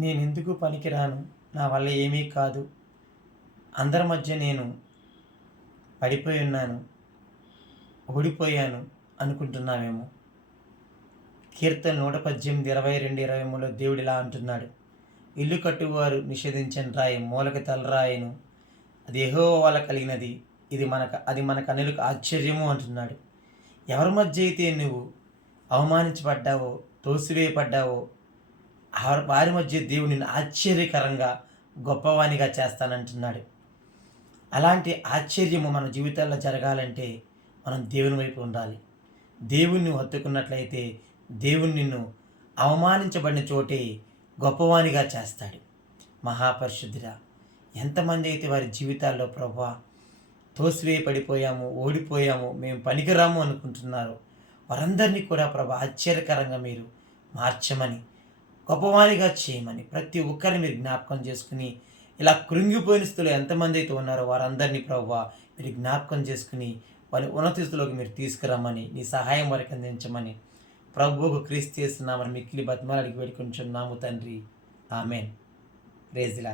నేనెందుకు పనికిరాను, నా వల్ల ఏమీ కాదు, అందరి మధ్య నేను పడిపోయి ఉన్నాను, ఓడిపోయాను అనుకుంటున్నావేమో. కీర్తన 118, 22, 23లో దేవుడు ఇలా అంటున్నాడు, ఇల్లు కట్టువారు నిషేధించిన రాయి మూలకి తలరాయను, అది యెహోవా వల్ల కలిగినది, అది మన కన్నులకు ఆశ్చర్యము అంటున్నాడు. ఎవరి మధ్య అయితే నువ్వు అవమానించబడ్డావో, తోసివేయబడ్డావో, వారి మధ్య దేవుడు నిన్ను ఆశ్చర్యకరంగా గొప్పవానిగా చేస్తానంటున్నాడు. అలాంటి ఆశ్చర్యము మన జీవితాల్లో జరగాలంటే మనం దేవుని వైపు ఉండాలి. దేవుణ్ణి హత్తుకున్నట్లయితే దేవుడు నిన్ను అవమానించబడిన చోటే గొప్పవానిగా చేస్తాడు. మహాపరిశుద్ధుడా, ఎంతమంది అయితే వారి జీవితాల్లో ప్రభువా తోసివేయబడిపోయాము, ఓడిపోయాము, మేము పనికిరాము అనుకుంటున్నారు, వారందరినీ కూడా ప్రభు ఆశ్చర్యకరంగా మీరు మార్చమని, గొప్పవానిగా చేయమని ప్రతి ఒక్కరిని మీరు జ్ఞాపకం చేసుకుని, ఇలా కృంగిపోయిన స్థితిలో ఎంతమంది అయితే ఉన్నారో వారందరినీ ప్రభువా మీరు జ్ఞాపకం చేసుకుని వారి ఉన్నత స్థితిలోకి మీరు తీసుకురమ్మని, నీ సహాయం వారికి అందించమని ప్రభువుకు క్రీస్తు చేస్తున్నామని మిక్కిలి బతిమాలు అడిగి వేడుకుంటున్నాము తండ్రి. ఆమెన్. Praise the lord.